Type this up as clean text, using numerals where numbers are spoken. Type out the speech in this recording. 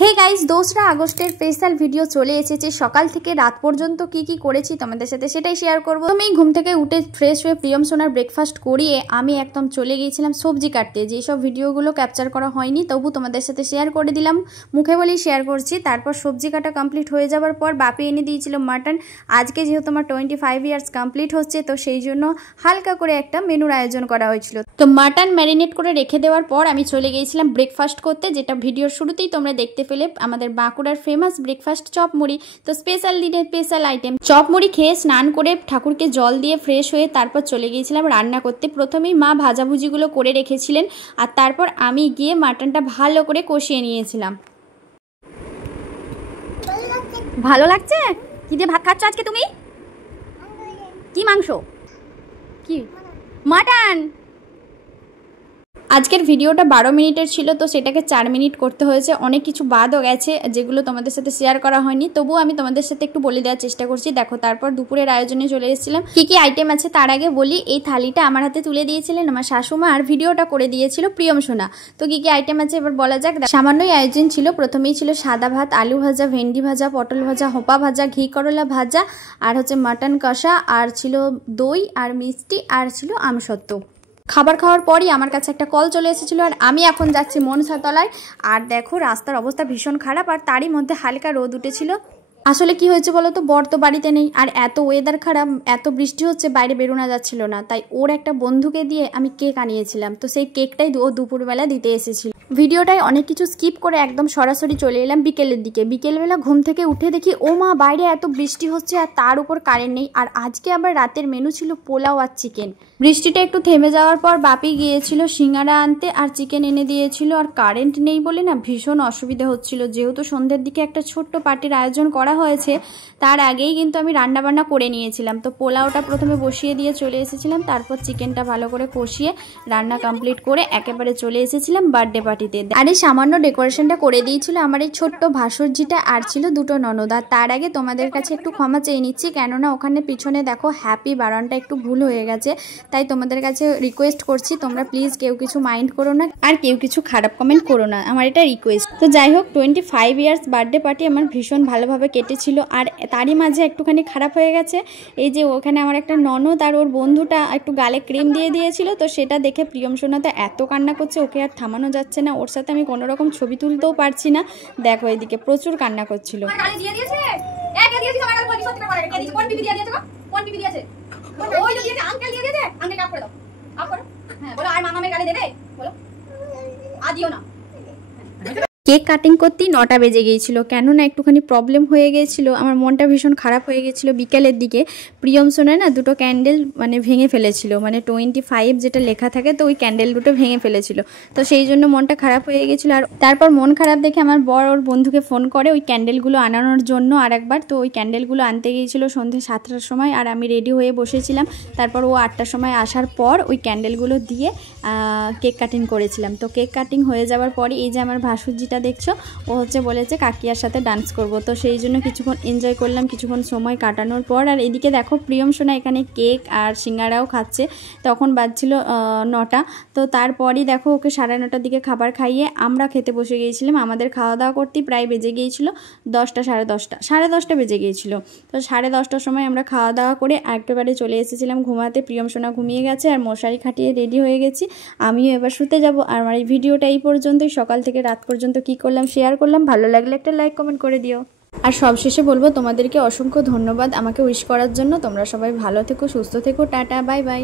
Hey guys, 2রা আগস্টের special video চলে এসেছে। সকাল থেকে রাত পর্যন্ত কি কি করেছি তোমাদের সাথে সেটাই শেয়ার করব। আমি ঘুম থেকে উঠে ফ্রেশ হয়ে প্রিয়ম সোনার ব্রেকফাস্ট করিয়ে আমি একদম চলে গিয়েছিলাম সবজি কাটতে। যেসব ভিডিওগুলো ক্যাপচার করা হয়নি তবু তোমাদের সাথে শেয়ার করে দিলাম, মুখে বলেই শেয়ার করছি। তারপর সবজি কাটা কমপ্লিট হয়ে যাওয়ার পর বাপি এনে দিয়েছিল মাটন। আজকে যেহেতু আমার 25 ইয়ার্স কমপ্লিট হচ্ছে, তো সেই জন্য হালকা করে একটা মেনুর আয়োজন করা হয়েছিল। তো মাটন ম্যারিনেট করে রেখে দেওয়ার পর আমি চলে গিয়েছিলাম ব্রেকফাস্ট করতে, যেটা ভিডিওর শুরুতেই তোমরা দেখতে পেলে। আমাদের বাঁকুড়ার ফেমাস ব্রেকফাস্ট চপমুড়ি। তো স্পেশাল দিনের স্পেশাল আইটেম চপমুড়ি খেয়ে স্নান করে ঠাকুরকে জল দিয়ে ফ্রেশ হয়ে তারপর চলে গিয়েছিলাম রান্না করতে। প্রথমেই মা ভাজাভুজিগুলো করে রেখেছিলেন আর তারপর আমি গিয়ে মাটনটা ভালো করে কষিয়ে নিয়েছিলাম। ভালো লাগছে? কি দিয়ে ভাত খাচ্ছ আজকে তুমি? কি মাংস? কি? মাটন। আজকের ভিডিওটা 12 মিনিটের ছিল, তো সেটাকে 4 মিনিট করতে হয়েছে। অনেক কিছু বাদও গেছে যেগুলো তোমাদের সাথে শেয়ার করা হয়নি, তবুও আমি তোমাদের সাথে একটু বলে দেওয়ার চেষ্টা করছি। দেখো, তারপর দুপুরের আয়োজনে চলে এসেছিলাম। কি কি আইটেম আছে তার আগে বলি। এই থালিটা আমার হাতে তুলে দিয়েছিলেন আমার শাশুমা, আর ভিডিওটা করে দিয়েছিল প্রিয়ম সোনা। তো কি কি আইটেম আছে এবার বলা যাক। সামান্যই আয়োজন ছিল। প্রথমেই ছিল সাদা ভাত, আলু ভাজা, ভেন্ডি ভাজা, পটল ভাজা, হোপা ভাজা, ঘি করলা ভাজা, আর হচ্ছে মাটন কষা, আর ছিল দই আর মিষ্টি, আর ছিল আমসত্ত্ব। খাবার খাওয়ার পরই আমার কাছে একটা কল চলে এসেছিলো, আর আমি এখন যাচ্ছি মনসাতলায়। আর দেখো, রাস্তার অবস্থা ভীষণ খারাপ, আর তারই মধ্যে হালকা রোদ উঠেছিল। আসলে কি হয়েছে বলো তো, বর তো বাড়িতে নেই, আর এত ওয়েদার খারাপ, এত বৃষ্টি হচ্ছে, বাইরে বেরোনো যাচ্ছিল না। তাই ওর একটা বন্ধুকে দিয়ে আমি কেক আনিয়েছিলাম, তো সেই কেকটাই ও দুপুরবেলা দিতে এসেছিল। ভিডিওটায় অনেক কিছু স্কিপ করে একদম সরাসরি চলে এলাম বিকেলের দিকে। বিকেলবেলা ঘুম থেকে উঠে দেখি ও মা, বাইরে এত বৃষ্টি হচ্ছে আর তার উপর কারেন্ট নেই। আর আজকে আবার রাতের মেনু ছিল পোলাও আর চিকেন। বৃষ্টিটা একটু থেমে যাওয়ার পর বাপি গিয়েছিল সিঙ্গারা আনতে, আর চিকেন এনে দিয়েছিল। আর কারেন্ট নেই বলে না ভীষণ অসুবিধা হচ্ছিল, যেহেতু সন্ধ্যের দিকে একটা ছোট্ট পার্টির আয়োজন করা হয়েছে। তার আগেই কিন্তু আমি রান্নাবান্না করে নিয়েছিলাম। তো পোলাওটা প্রথমে বসিয়ে দিয়ে চলে এসেছিলাম, তারপর চিকেনটা ভালো করে কষিয়ে রান্না কমপ্লিট করে একেবারে চলে এসেছিলাম বার্থডে পার্টিতে। আর এই সামান্য ডেকোরেশনটা করে দিয়েছিল আমার এই ছোট্ট ভাসুরজিটা, আর ছিল দুটো ননদ। আর তার আগে তোমাদের কাছে একটু ক্ষমা চেয়ে নিচ্ছি, কেননা ওখানে পিছনে দেখো হ্যাপি বারণটা একটু ভুল হয়ে গেছে। তাই তোমাদের কাছে রিকোয়েস্ট করছি, তোমরা প্লিজ কেউ কিছু মাইন্ড করো না, আর কেউ কিছু খারাপ কমেন্ট করো না, আমার এটা রিকোয়েস্ট। তো যাই হোক, 25 ইয়ার্স বার্থডে পার্টি আমার ভীষণ ভালোভাবে কেটেছিল। আর তারই মাঝে একটুখানি খারাপ হয়ে গেছে, এই যে ওখানে আমার একটা ননদ আর ওর বন্ধুটা একটু গালে ক্রিম দিয়ে দিয়েছিল। তো সেটা দেখে প্রিয়ম সোনাতে এত কান্না করছে, ওকে আর থামানো যাচ্ছে না। ওর সাথে আমি কোনো রকম ছবি তুলতেও পারছি না। দেখো, এদিকে প্রচুর কান্না করছিল। কেক কাটিং করতেই 9টা বেজে গিয়েছিল, কেননা একটুখানি প্রবলেম হয়ে গিয়েছিল। আমার মনটা ভীষণ খারাপ হয়ে গেছিলো। বিকেলের দিকে প্রিয়ম সোনায় না দুটো ক্যান্ডেল মানে ভেঙে ফেলেছিল, মানে 25 যেটা লেখা থাকে, তো ওই ক্যান্ডেল দুটো ভেঙে ফেলেছিল। তো সেই জন্য মনটা খারাপ হয়ে গেছিলো। আর তারপর মন খারাপ দেখে আমার বর ওর বন্ধুকে ফোন করে ওই ক্যান্ডেলগুলো আনানোর জন্য আরেকবার। তো ওই ক্যান্ডেলগুলো আনতে গিয়েছিলো সন্ধ্যে 7টার সময়, আর আমি রেডি হয়ে বসেছিলাম। তারপর ও 8টার সময় আসার পর ওই ক্যান্ডেলগুলো দিয়ে কেক কাটিং করেছিলাম। তো কেক কাটিং হয়ে যাওয়ার পরে এই যে আমার ভাসুরজিটা দেখছো, ও হচ্ছে বলেছে কাকিয়ার সাথে ডান্স করব। তো সেই জন্য কিছুক্ষণ এনজয় করলাম, কিছুক্ষণ সময় কাটানোর পর। আর এদিকে দেখো প্রিয়ম সোনা এখানে কেক আর সিঙ্গারাও খাচ্ছে। তখন বাজছিল 9টা। তো তারপরই দেখো ওকে 9:30টার দিকে খাবার খাইয়ে আমরা খেতে বসে গিয়েছিলাম। আমাদের খাওয়া দাওয়া করতেই প্রায় বেজে গিয়েছিল 10টা, সাড়ে 10টা বেজে গিয়েছিল। তো 10:30টার সময় আমরা খাওয়া দাওয়া করে একেবারে চলে এসেছিলাম ঘুমাতে। প্রিয়ম সোনা ঘুমিয়ে গেছে আর মশারি খাটিয়ে রেডি হয়ে গেছি। আমিও এবার শুতে যাব। আর আমার এই ভিডিওটা এই পর্যন্তই। সকাল থেকে রাত পর্যন্ত কি করলাম শেয়ার করলাম। ভালো লাগলে একটা লাইক কমেন্ট করে দিও। আর সবশেষে বলবো তোমাদেরকে অসংখ্য ধন্যবাদ আমাকে উইশ করার জন্য। তোমরা সবাই ভালো থেকো, সুস্থ থেকো, টাটা, বাই বাই।